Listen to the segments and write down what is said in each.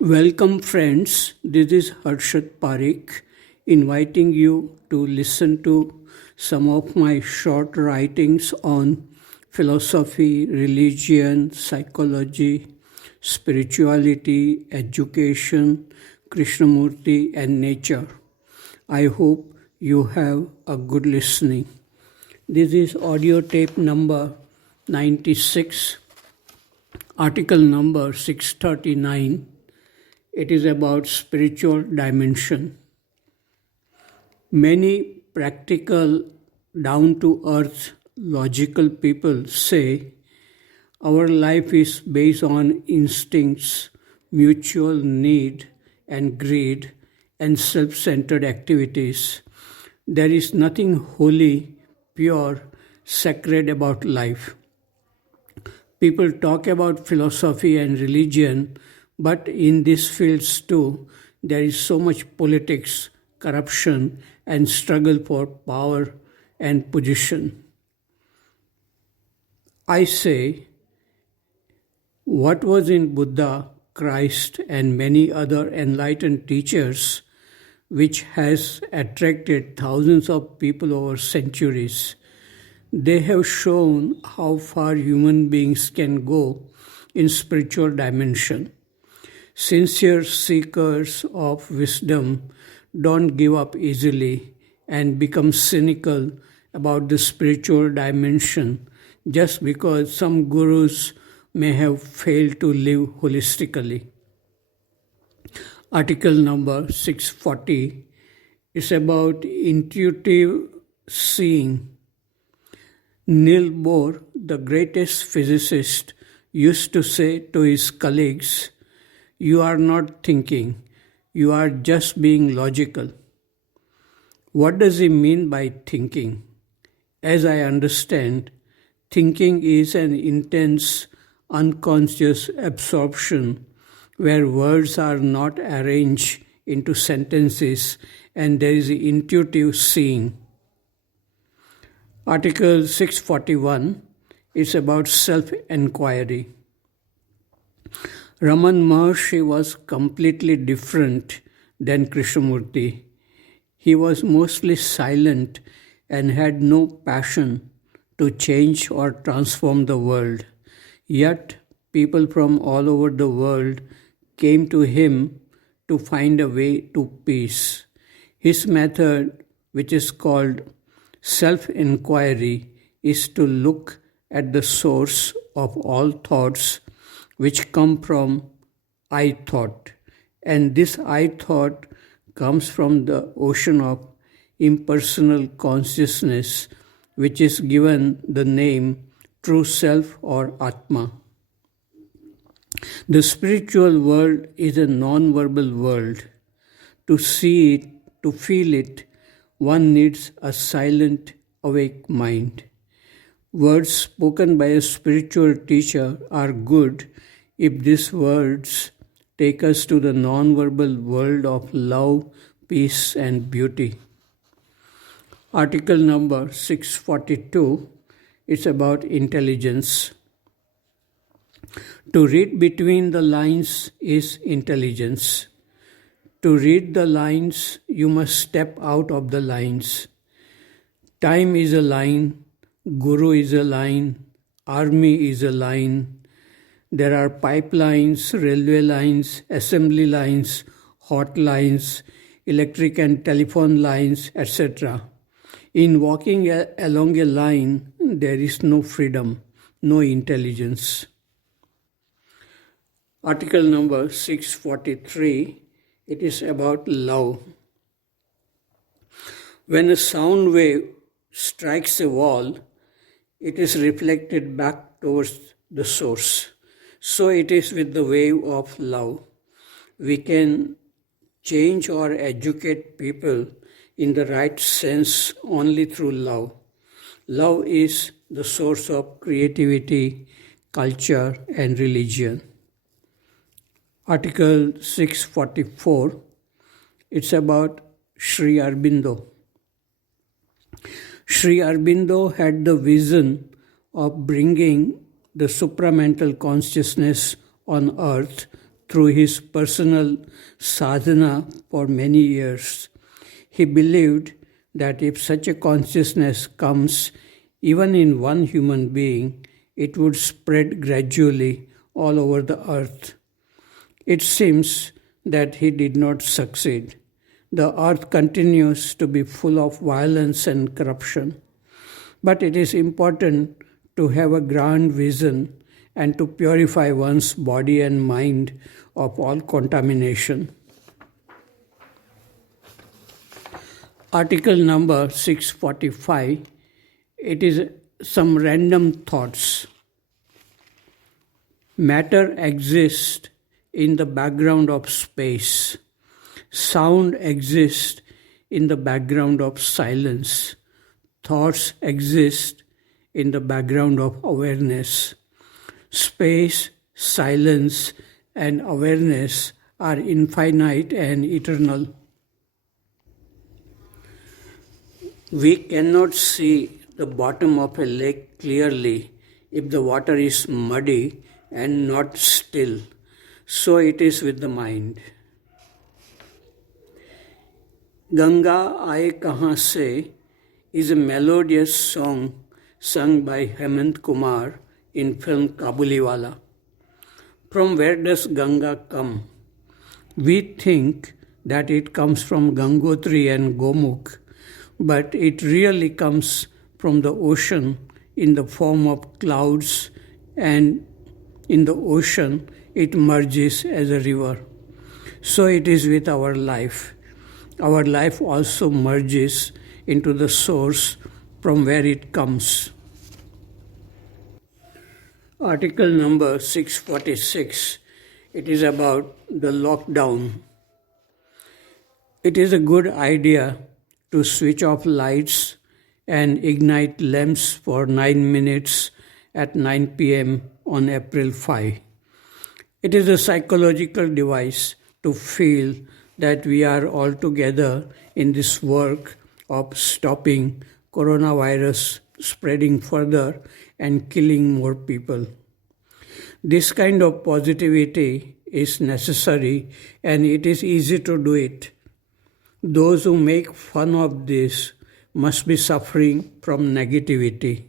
Welcome, friends. This is Harshad Parikh inviting you to listen to some of my short writings on philosophy, religion, psychology, spirituality, education, Krishnamurti, and nature. I hope you have a good listening. This is audio tape number 96, article number 639. It is about spiritual dimension. Many practical, down-to-earth, logical people say our life is based on instincts, mutual need and greed, and self-centered activities. There is nothing holy, pure, sacred about life. People talk about philosophy and religion, but in these fields too, there is so much politics, corruption, and struggle for power and position. I say, what was in Buddha, Christ, and many other enlightened teachers, which has attracted thousands of people over centuries. They have shown how far human beings can go in spiritual dimension. Sincere seekers of wisdom don't give up easily and become cynical about the spiritual dimension just because some gurus may have failed to live holistically. Article number 640 is about intuitive seeing. Niels Bohr, the greatest physicist, used to say to his colleagues, "You are not thinking, you are just being logical." What does he mean by thinking? As I understand, thinking is an intense, unconscious absorption where words are not arranged into sentences and there is intuitive seeing. Article 641 is about self-enquiry. Raman Maharshi was completely different than Krishnamurti. He was mostly silent and had no passion to change or transform the world. Yet, people from all over the world came to him to find a way to peace. His method, which is called self-enquiry, is to look at the source of all thoughts which come from I thought. And this I thought comes from the ocean of impersonal consciousness, which is given the name true self or Atma. The spiritual world is a non-verbal world. To see it, to feel it, one needs a silent, awake mind. Words spoken by a spiritual teacher are good if these words take us to the non-verbal world of love, peace, and beauty. Article number 642 is about intelligence. To read between the lines is intelligence. To read the lines, you must step out of the lines. Time is a line, Guru is a line, army is a line. There are pipelines, railway lines, assembly lines, hot lines, electric and telephone lines, etc. In walking along a line, there is no freedom, no intelligence. Article number 643, it is about love. When a sound wave strikes a wall, it is reflected back towards the source. So it is with the wave of love. We can change or educate people in the right sense only through love. Love is the source of creativity, culture, and religion. Article 644, it's about Sri Aurbindo. Sri Aurbindo had the vision of bringing the supramental consciousness on earth through his personal sadhana for many years. He believed that if such a consciousness comes even in one human being, it would spread gradually all over the earth. It seems that he did not succeed. The earth continues to be full of violence and corruption. But it is important to have a grand vision and to purify one's body and mind of all contamination. Article number 645, it is some random thoughts. Matter exists in the background of space. Sound exists in the background of silence. Thoughts exist in the background of awareness. Space, silence, and awareness are infinite and eternal. We cannot see the bottom of a lake clearly if the water is muddy and not still. So it is with the mind. Ganga Aaye Kahan Se is a melodious song sung by Hemant Kumar in film Kabuliwala. From where does Ganga come? We think that it comes from Gangotri and Gomukh, but it really comes from the ocean in the form of clouds, and in the ocean it merges as a river. So it is with our life. Our life also merges into the source from where it comes. Article number 646, it is about the lockdown. It is a good idea to switch off lights and ignite lamps for 9 minutes at 9 p.m. on April 5. It is a psychological device to feel that we are all together in this work of stopping coronavirus spreading further and killing more people. This kind of positivity is necessary and it is easy to do it. Those who make fun of this must be suffering from negativity.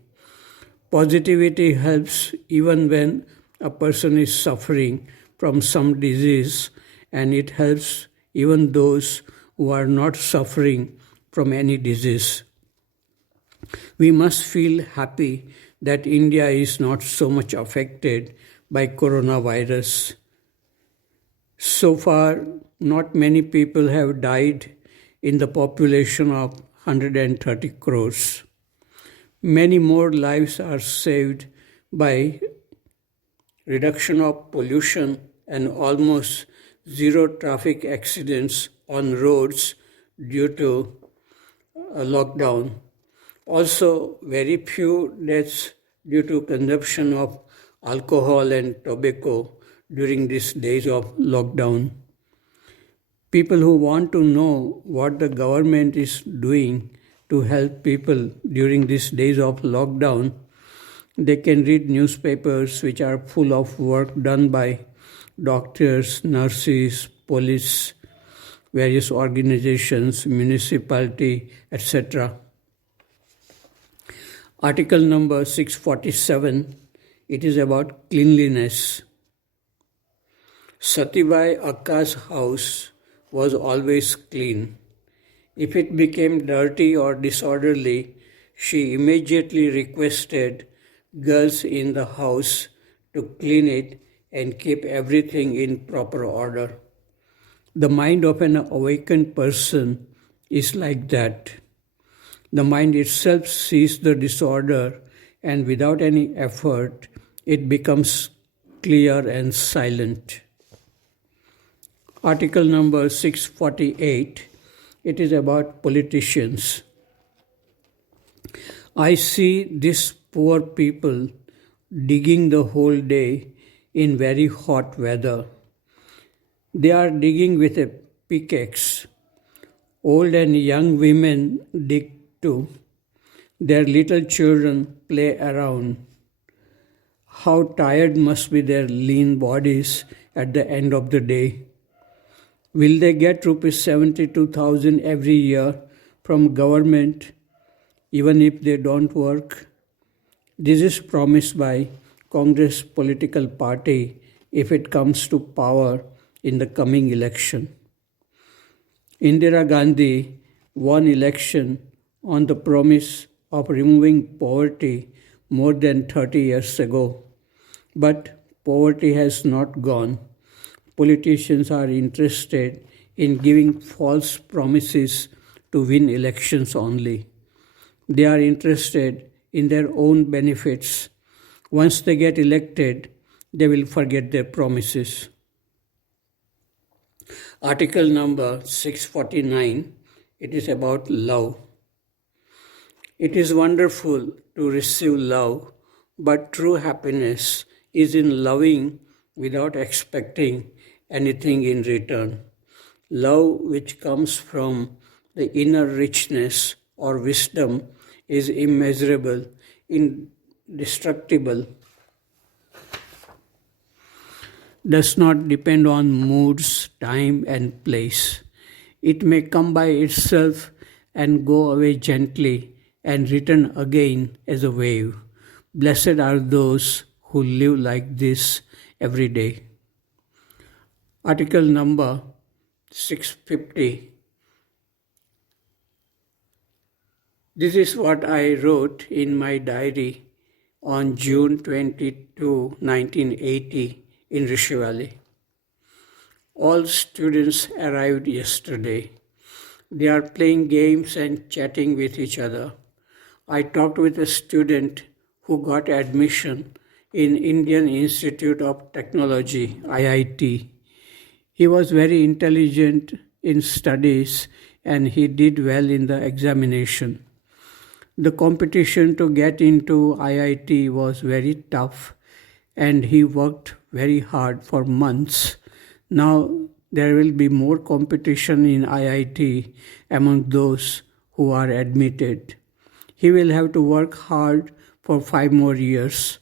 Positivity helps even when a person is suffering from some disease, and it helps even those who are not suffering from any disease. We must feel happy that India is not so much affected by coronavirus. So far, not many people have died in the population of 130 crores. Many more lives are saved by reduction of pollution and almost zero traffic accidents on roads due to a lockdown. Also, very few deaths due to consumption of alcohol and tobacco during these days of lockdown. People who want to know what the government is doing to help people during these days of lockdown, they can read newspapers which are full of work done by doctors, nurses, police, various organizations, municipality, etc. Article number 647, it is about cleanliness. Satibai Akka's house was always clean. If it became dirty or disorderly, she immediately requested girls in the house to clean it and keep everything in proper order. The mind of an awakened person is like that. The mind itself sees the disorder, and without any effort, it becomes clear and silent. Article number 648, it is about politicians. I see these poor people digging the whole day in very hot weather. They are digging with a pickaxe. Old and young women dig too. Their little children play around. How tired must be their lean bodies at the end of the day? Will they get rupees 72,000 every year from government even if they don't work? This is promised by Congress political party if it comes to power in the coming election. Indira Gandhi won election on the promise of removing poverty more than 30 years ago. But poverty has not gone. Politicians are interested in giving false promises to win elections only. They are interested in their own benefits. Once they get elected, they will forget their promises. Article number 649, it is about love. It is wonderful to receive love, but true happiness is in loving without expecting anything in return. Love which comes from the inner richness or wisdom is immeasurable, indestructible, does not depend on moods, time, and place. It may come by itself and go away gently and return again as a wave. Blessed are those who live like this every day. Article number 650. This is what I wrote in my diary on June 22, 1980 in Rishi Valley. All students arrived yesterday. They are playing games and chatting with each other. I talked with a student who got admission in Indian Institute of Technology, IIT. He was very intelligent in studies and he did well in the examination. The competition to get into IIT was very tough and he worked very hard for months. Now there will be more competition in IIT among those who are admitted. He will have to work hard for 5 more years.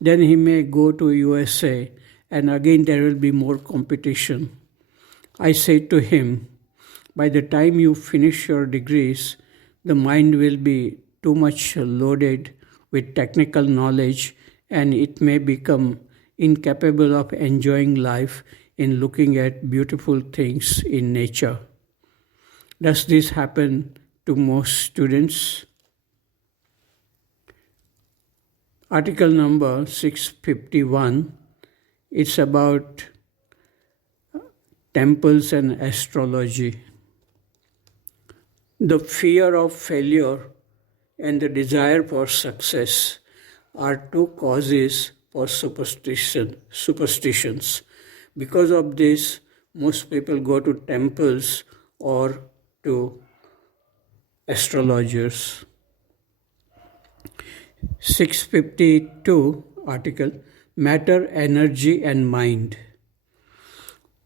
Then he may go to USA and again there will be more competition. I said to him, by the time you finish your degrees, the mind will be too much loaded with technical knowledge and it may become incapable of enjoying life in looking at beautiful things in nature. Does this happen to most students? Article number 651, it's about temples and astrology. The fear of failure and the desire for success are two causes for superstitions. Because of this, most people go to temples or to astrologers. 652 article, Matter, Energy and Mind.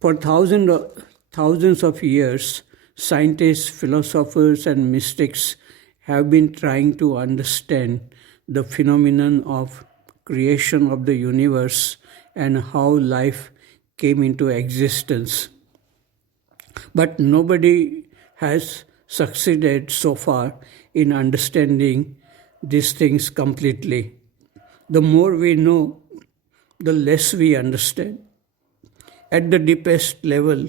For thousands of years, scientists, philosophers and mystics have been trying to understand the phenomenon of creation of the universe and how life came into existence. But nobody has succeeded so far in understanding these things completely. The more we know, the less we understand. At the deepest level,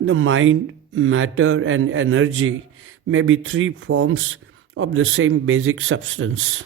the mind, matter, and energy may be 3 forms of the same basic substance.